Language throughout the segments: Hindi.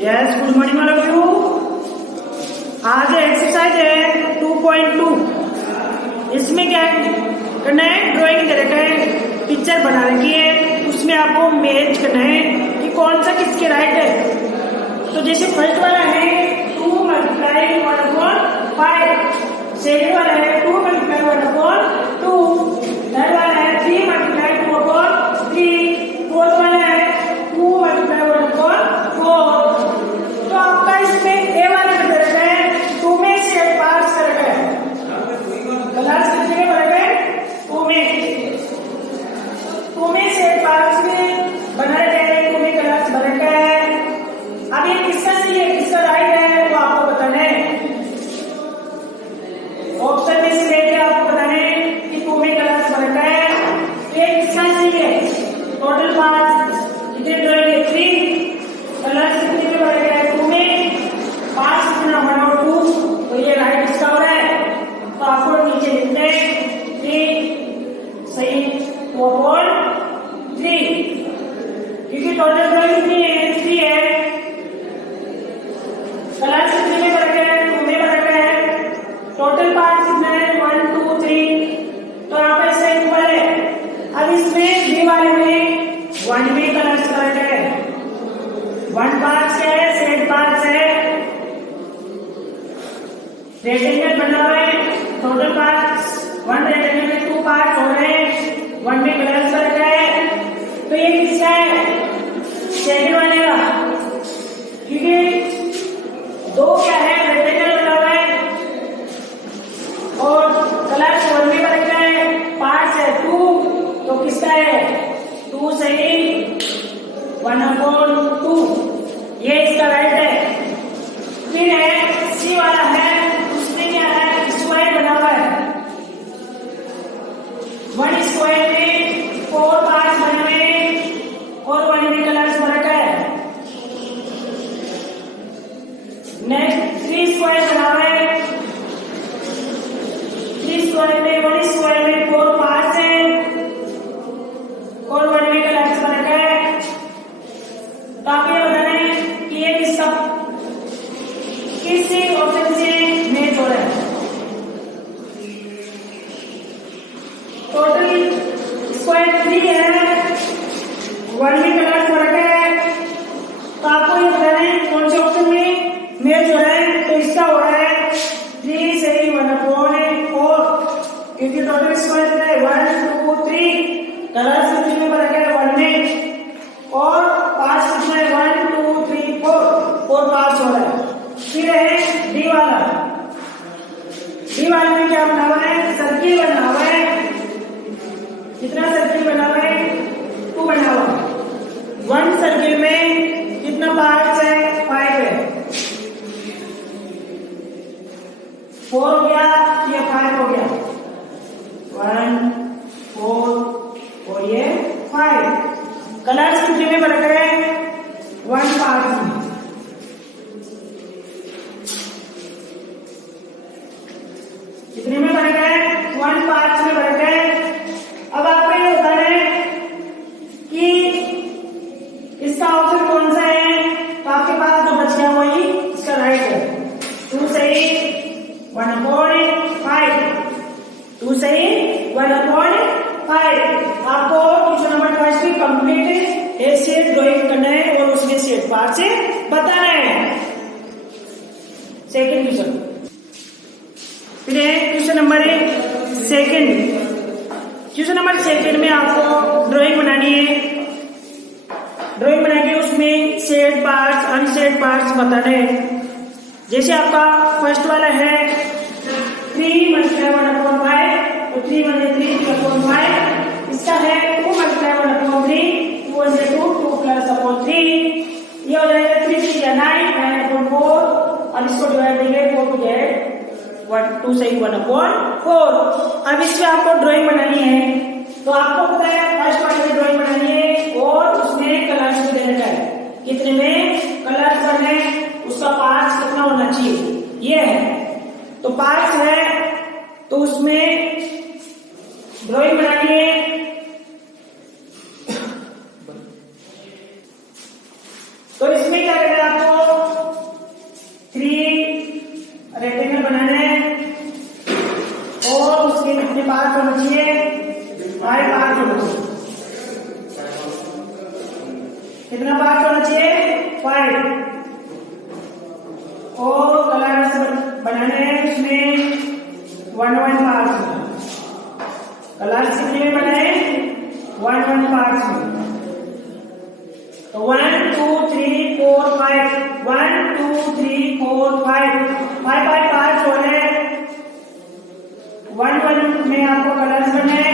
Yes, good morning all of you. आज एक्सरसाइज है 2.2। इसमें क्या करना है, ड्राइंग दे रखा है, पिक्चर बना रखी है, उसमें आपको मैच करना है कि कौन सा किसके राइट है। तो जैसे फर्स्ट वाला है 2 × 1/5, सेकंड वाला है 2 × 1/2, थर्ड वाला है 3 × 2/3, फोर्थ वाला है 2 × 1/4। तो आपका इसमें ए वाला कितना रहता है, 2 में से 8 पास कर रखा है। क्लास कितने में बना है, 2 में से 8 पास में बना रखा है, 2 में क्लास बना रखा है। अब ये किसका सही है किसका राइट है वो आपको बताना है। ऑप्शन में से लेके आपको बताना है कि 2 में क्लास बना रखा है, ये किसका सही है। टोटल पास कितने ड्राइंग है, 3, क्लास कितने में बना रखा है, 2 में, 5 गुना 1/2, तो ये राइट इसका हो रहा है। तो आपको नीचे लिखते हैं 3 सही 2/3, क्योंकि टोटल ड्राइंग कितनी है, 3 है। क्लास कितने में बना रखा है, 2 में बना रखा है। टोटल पार्ट कितना है, 1 2 3, तो यहाँ पर इसका इक्वल है। अब इसमें बी वाले में 1 में क्लास कर रखा है, 1 पार्ट क्या है, सेट पार्ट है, रेक्टेंगल बना हुआ है। टोटल पार्ट्स 1 रेक्टेंगल में 2 पार्ट हो रहे हैं, 1 में क्लास कर रखा है। तो ये किसका है, सेकंड वाले का, क्योंकि 2 क्या है, रेक्टेंगल बना हुआ है और क्लास 1 में बना है, पार्ट्स है 2, तो किसका है, 2 सही 1/2, ये इसका राइट है। फिर है सी वाला है, उसमें क्या है, स्क्वायर बना हुआ है, 1 स्क्वायर में 4 पार्ट्स बने हुए हैं और 1 में क्लास बना है। नेक्स्ट 3 स्क्वायर बना हुआ है, 3 स्क्वायर में 1 स्क्वायर में 4 पार्ट्स हैं और 1 में क्लास बना है। तो आप ये बताना है कि ये किस ऑप्शन से मैच हो रहा है। टोटल स्क्वायर 3 है, 1 में क्लास बना है, तो आपको ये बताना है कौन से ऑप्शन में मैच हो रहा है। तो इसका हो रहा है 3 सही 1/4, क्योंकि टोटल स्क्वायर कितना है, 1 2 3, क्लास कितने में बना है, 1 में, और पार्ट्स कितना है, 1 2 3 4 पार्ट्स हो रहा है। फिर है डी वाला, डी वाले में क्या बना हुआ है, सर्किल बना हुआ है। कितना सर्किल बना हुआ है, 2 बना हुआ है। 1 सर्किल में कितना पार्ट्स है, 5 है। 4 हो गया या 5 हो गया, 1 4 और ये 5। कलर्स कितने में बना है, 1 पार्ट में। कितने में बना है, 1 पार्ट में बना है। अब आपको ये बताना है कि इसका ऑप्शन कौन सा है। तो आपके पास जो बच गया वही इसका राइट है। 2 सही 1/5, 2 सही 1/5। आपको क्वेश्चन नंबर 5 की कंप्लीट ऐसे ड्राइंग करना है और उसमें से पार्ट से बताना है। सेकंड क्वेश्चन, फिर क्वेश्चन नंबर 2। क्वेश्चन नंबर 2 में आपको ड्राइंग बनानी है। ड्राइंग बना के उसमें सेट पार्ट्स अनसेट पार्ट्स बताने हैं। जैसे आपका फर्स्ट वाला है 3 × 1/5, तो 3 × 3/5। इसका है 2 × 1/3, 2 × 2 2 + 3, ये हो जाएगा 3 3 या 9 9/4। अब इसको डिवाइड करेंगे 4 to get 2 सही 1/4। अब इसमें आपको ड्राइंग बनानी है। तो आपको पता है फर्स्ट वाले में ड्राइंग बनानी है और उसमें कलर्स भी देना है, कितने में कलर्स बने, उसका पार्ट्स कितना होना चाहिए, ये है। तो पार्ट्स है तो उसमें ड्राइंग बनानी है। तो इसमें क्या करना है आपको, इसमें 1 पार्ट्स में, कलर्स कितने में बनाए 1 पार्ट्स में। तो 1 2 3 4 5 1 2 3 4 5 5 पार्ट्स हो रहे। 1 में आपको कलर्स बने,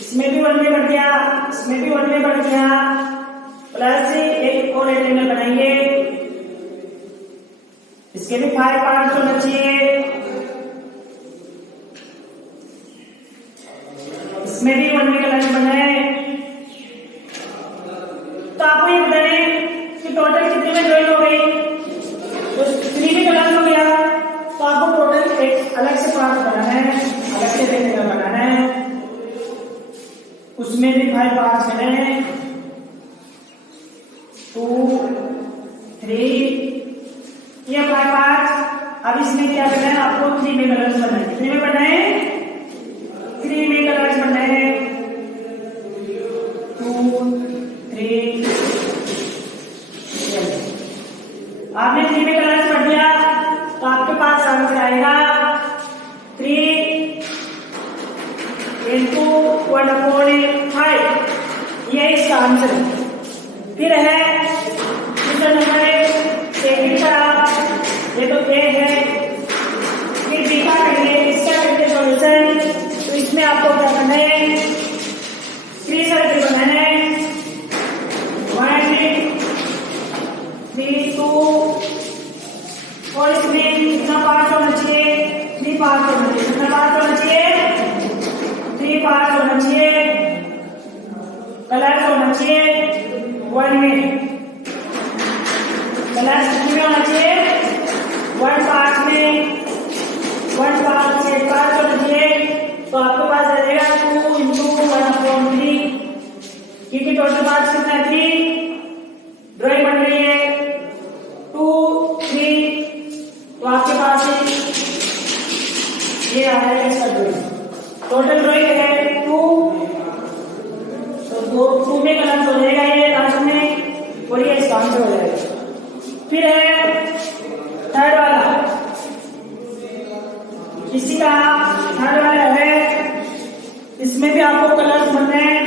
इसमें भी 1 में बढ़ गया, इसमें भी 1 में बढ़ गया, प्लस एक और रेक्टेंगल बनाएंगे, इसके भी 5 पार्ट्स होने चाहिए, इसमें भी 1 में कलर्स बने। तो आपको ये बताने कि टोटल कितने में ड्राइंग हो गई, तो 3 में कलर्स हो गया। तो आपको टोटल एक अलग से पार्ट बनाना है, अलग से रेक्टेंगल बनाना है, उसमें भी 5 पार्ट्स बने हैं, 2 3 ये 5 पार्ट्स। अब इसमें क्या करना है आपको 3 में कलर्स बनाए, कितने में बनाए 3 में कलर्स बनाए, 2 3 आपने 3 में कलर्स पढ़ दिया तो आपके पास आंसर आएगा 3 into 1/5, ये इसका आंसर है। फिर है दूसरा नंबर सेकंड का, ये तो ए है, ये बी का करेंगे, इसका करके सॉल्यूशन। तो इसमें आपको क्या करना है 3 सर्कल बनाना है, 1 3 2 और इसमें कितना पार्ट होना चाहिए 3 पार्ट होना चाहिए, कितना पार्ट होना चाहिए 3 पार्ट होना चाहिए, कलर्स होना चाहिए 1 में, कलर्स कितने में होना चाहिए 1 पार्ट में, 1 पार्ट से पार्ट होना चाहिए। तो आपके पास आ जाएगा 2 into 1/3, क्योंकि टोटल पार्ट कितना है 3, ड्राइंग बन रही है 2 3, तो आपके पास ये आ जाएगा इसका ड्राइंग। टोटल ड्राइंग है 2, तो 2 में कलर्स हो जाएगा ये लास्ट में, और ये इसका आंसर हो जाएगा। फिर है थर्ड वाला, इसी का थर्ड वाला है, इसमें भी आपको कलर्स बनने हैं,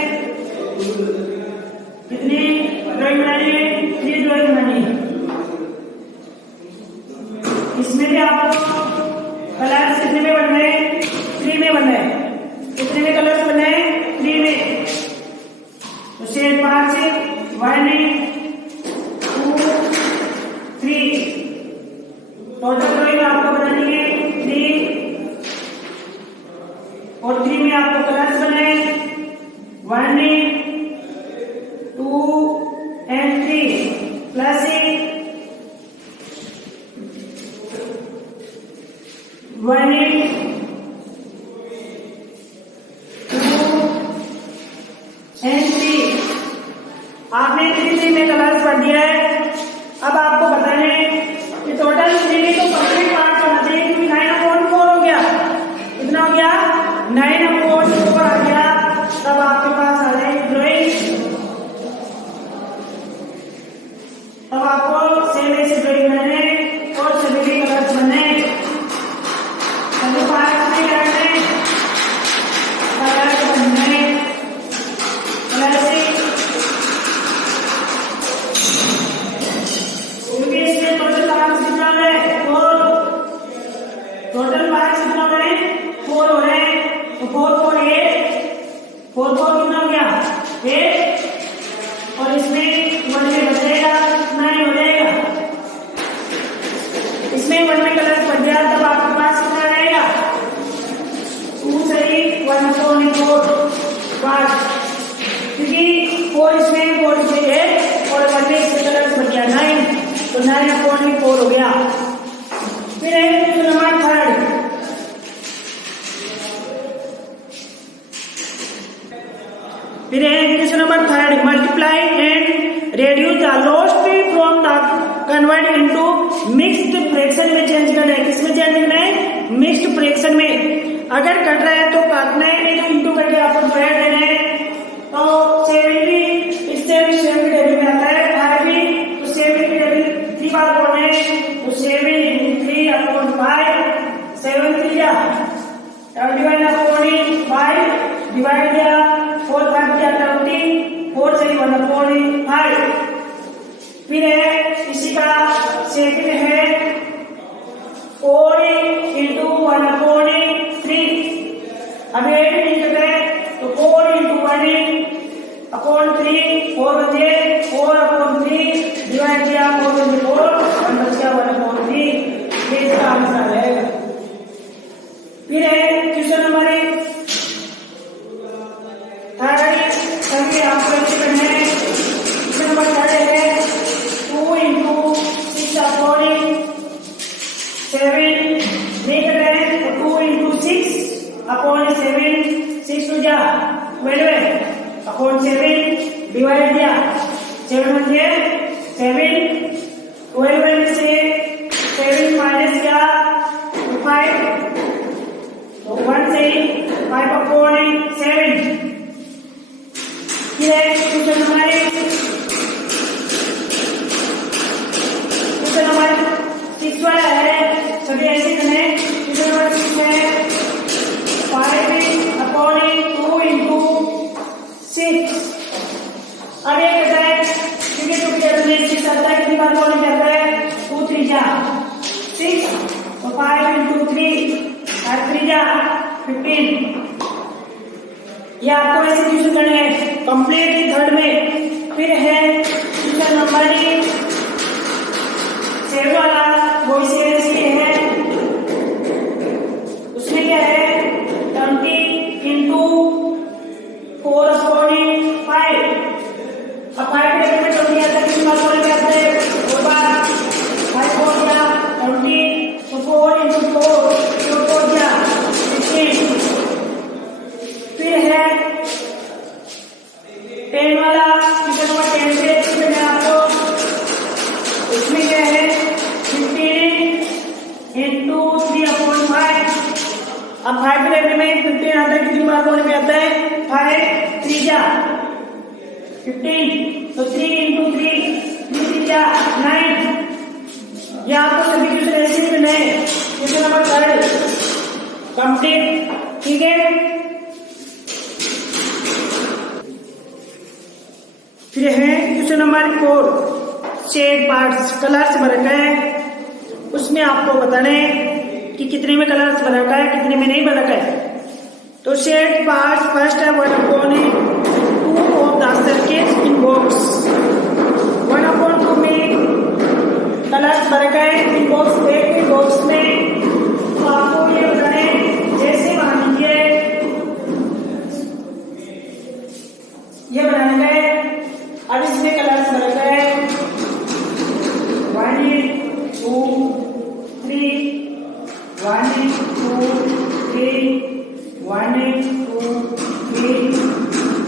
कितनी ड्राइंग बनानी है 3 ड्राइंग बनानी है, इसमें भी आपको कलर्स कितने में बनने हैं 3 में बनने हैं, कितने में कलर्स बनने हैं 3 में। तो शेड पार्ट से 1 2 3 टोटल ड्राइंग आपको बनानी है 3, और 3 में आपको कलर्स बने 1 2 and 3 प्लस 1 2 and 3, आपने 3 में कलर्स पढ़ दिया है। अब आपको बताने कि टोटल 3 तो कंप्लीट पार्ट होना चाहिए, क्योंकि 9/4 हो गया, कितना हो गया 9/4 आ गया। तब आपके पास आ जाएगी ड्राइंग, तब आपको सेम ऐसे ड्राइंग बनाने और सभी के कलर्स बनने, सभी पार्ट्स में करने कलर्स बनने, कलर्स टोटल मार्क्स कितना हो रहे हैं 4, टोटल मार्क्स कितना हो रहे हैं 4 हो रहे हैं। तो 4 4 8 4 4 कितना हो गया 8, और इसमें 1 में बचेगा 9 हो जाएगा, इसमें 1 में कलर्स बच गया। तब आपके पास कितना रहेगा 2 सही 1/4 5, क्योंकि 4 इसमें 4 इसमें 8 और 1 में इसमें कलर्स बच गया 9, तो 9/4 हो गया। फिर है नंबर थर्ड, फिर है question number third, multiply and reduce the lost from the convert into mixed fraction में चेंज करना है, किसमें चेंज करना है मिक्स्ड फ्रैक्शन में। अगर कट रहा है तो काटना है, नहीं तो इंटू करके आपको डिवाइड देना है। तो 7 भी इससे भी 7 टेबल में आता है, 5 भी तो 7 टेबल 3 बार बोलना है, तो 7 into 3/5 7 3 जा 21 अपॉन 5 डिवाइड किया 4 5 किया 20 4 से 1 अपॉन 5। फिर है इसी का सेकंड है 4 into 1 upon 3। अब 8 नहीं करते तो 4 into 1 upon 3 4 बचे 4 upon 3 डिवाइड किया 4 बचे 4 1 बच गया 1 upon 3। ये इसका आंसर है। फिर है क्वेश्चन नंबर 3 सभी आपको अच्छे करने हैं। क्वेश्चन नंबर 3 है 2 into 6 upon 7 नहीं कर रहे हैं तो 2 into 6 अपॉन 7 6 टू जा 12 अपॉन 7 डिवाइड किया 7 बचे 7 12 में से 7 माइनस किया 5 तो 1 से 5 अपॉन 7। फिर क्वेश्चन नंबर 6 वाला है सभी ऐसे करने। क्वेश्चन नंबर 6 है 5 अपॉन 2 into 6। अब ये कहता है क्योंकि टू के 6 आता है कितनी बार बोलने जाता है 2 3 जा 6 तो 5 into 3 5 3 जा 15। ये आपको ऐसे क्वेश्चन करने हैं कंप्लीट थर्ड में। फिर है क्वेश्चन नंबर 7 वाला वो इसी है उसमें क्या है 20 into 4 upon 5। अब 5 के में 20 आता है कितनी बार बोलने जाते हैं 4 बार 5 4 जा 20 तो 4 into 4 4 जा 15। फिर है 10 वाला क्वेश्चन नंबर 10 से इसमें मैं आपको उसमें क्या है 15 into 3 upon 5। अब 5 के लेवल में 15 आता है कितनी बार बोलने में आता है 5 3 जा 15 तो 3 into 3 3 जा 9। ये आपको सभी क्वेश्चन ऐसे ही मिले हैं। क्वेश्चन नंबर 3 कंप्लीट ठीक है। फिर है question number 4 shade parts colours भर है उसमें आपको बताना है कि कितने में कलर्स बना रखा है कितने में नहीं बना रखा है। तो शेड पार्ट्स फर्स्ट है 1 upon 2 of the circuit in box 1 upon 2 में कलर्स बना रखा है इन बॉक्स एक बॉक्स में। तो आपको ये बताना है जैसे मान लीजिए ये बनाना है। अब इसमें कलर्स बना रखा है 1 2 3 1 2 3 1 2 3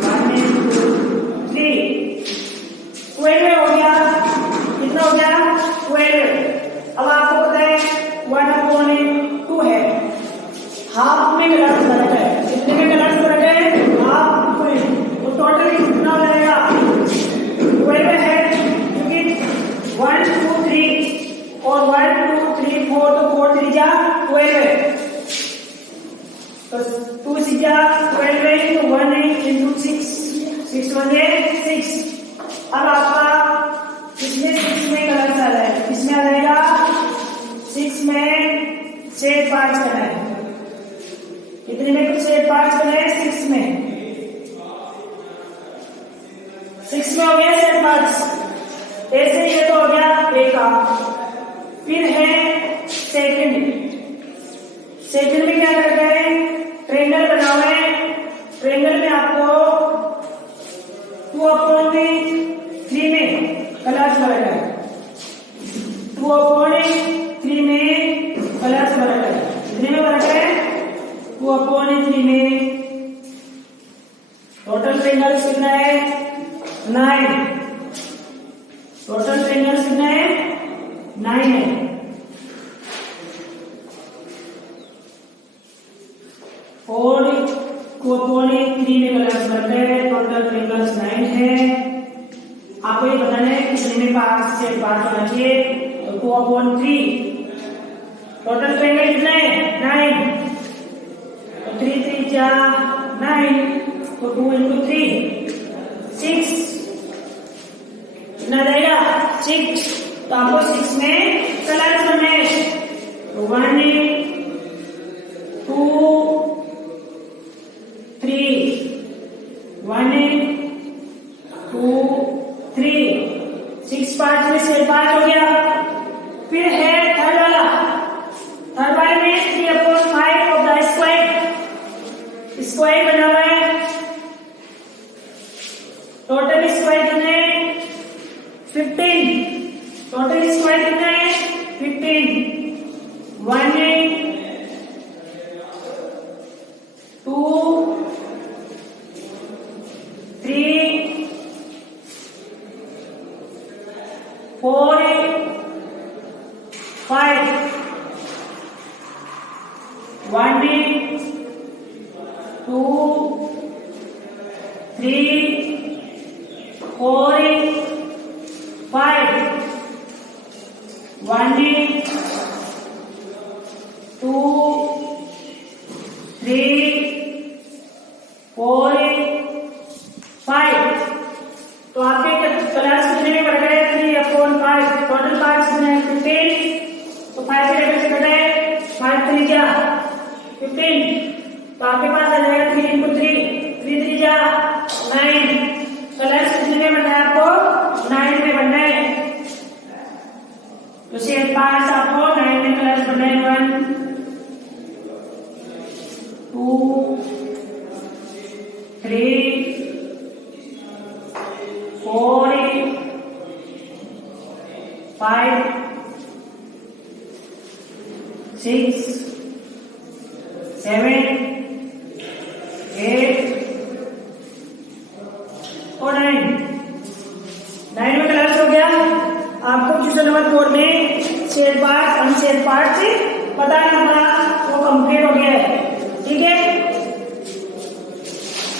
1 2 3 12 हो गया। कितना हो गया 12। अब आपको पता है 1 upon 2 है हाफ में कलर्स बना है। कितने में कलर्स बना है हाफ में तो टोटल कितना हो जाएगा 12 है क्योंकि 1 2 3 और 1 2 3 4 तो 4 3 जा 12 है तो 2 6 जा 12 है तो 1 into 6 6 1 6। अब आपका इसमें 6 में कलर आ रहा है इसमें आ जाएगा 6 में शेड पार्ट्स करना है। कितने में कुछ शेड पार्ट्स करना है 6 में 6 में हो गया शेड पार्ट्स। ऐसे ये तो हो गया एक का। फिर है सेकंड में क्या करते हैं ट्रायंगल बना हुआ है। ट्रायंगल में आपको 2 upon 3 में कलर्स बना है 2 upon 3 में कलर्स बना है। कितने में बना है 2 upon 3 में। टोटल ट्रायंगल्स कितना है 9। टोटल ट्रायंगल्स कितना है 9 है। और 2 upon 3 में कलर्स बनते हैं। टोटल ट्रायंगल्स 9 है। आपको ये बताना है कितने में पार्ट से पार्ट होना चाहिए तो 2 upon 3 टोटल ट्रायंगल कितना है 9, 3 3 जा 9, तो 2 into 3 6, कितना जाएगा 6। तो आपको 6 में कलर्स बनने हैं, 1 2 3, 1 2 3, 6 पार्ट में से पार्ट हो गया। फिर है थर्ड वाले में 3/5 ऑफ द स्क्वायर बना हुआ है। टोटल स्क्वायर कितने 15, टोटल स्क्वायर कितना है 15, 1 2 3 4 5, 1 2 3 4 5, 1 2 3 4 5। तो आपके क्लास कितने में बढ़ गए 3/5, टोटल पार्ट्स कितने हैं 15, तो 5 से लेकर से घटाए 5 3 क्या 15, तो आपके पास आ जाएगा 3 into 3, 3 3 जा 9। कलर्स कितने में बनना है आपको 9 में बनना है, तो शेड पार्ट्स आपको 9 में कलर्स बनना है 1 2 3 4 5 6 7 8 और 9 में कलर्स हो गया। आपको क्वेश्चन नंबर 4 में शेड पार्ट अनशेड पार्ट से बताना पड़ा, वो कंप्लीट हो गया है। ठीक है।